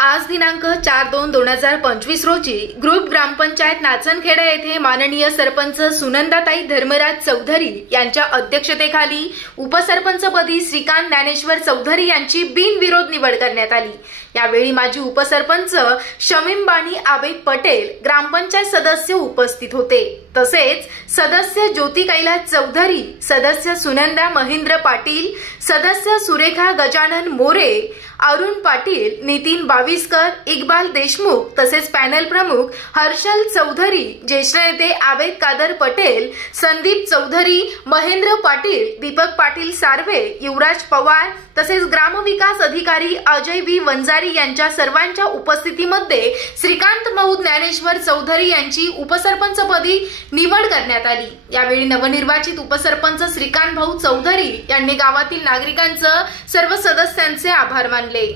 आज दिनांक 4/2/2025 रोजी ग्रुप ग्रामपंचायत नाचनखेडा येथे माननीय सरपंच सुनंदाताई धर्मराज चौधरी यांच्या अध्यक्षतेखाली उपसरपंचपदी श्रीकांत ज्ञानेश्वर चौधरी यांची बिनविरोध निवड करण्यात आली। यावेळी माजी उपसरपंच शमीम बानी आबेद पटेल, ग्रामपंचायत सदस्य उपस्थित होते। तसेच सदस्य ज्योती कैलास चौधरी, सदस्य सुनंदा महेंद्र पाटील, सदस्य सुरेखा गजानन मोरे, अरुण पाटील, नितीन बाविस्कर, इकबाल देशमुख तसेच पॅनल प्रमुख हर्षल चौधरी, ज्येष्ठ नेते आबेद कादर पटेल, संदीप चौधरी, महेंद्र पाटील, दीपक पाटील सार्वे, युवराज पवार तसेच ग्रामविकास अधिकारी अजय व्ही वंजारी यांच्या सर्वांच्या उपस्थितीमध्ये श्रीकांत ज्ञानेश्वर चौधरी यांची उपसरपंचपदी निवड करण्यात आली। यावेळी नवनिर्वाचित उपसरपंच श्रीकांत चौधरी यांनी गावातील नागरिकांचे सर्व सदस्यांचे आभार मानले।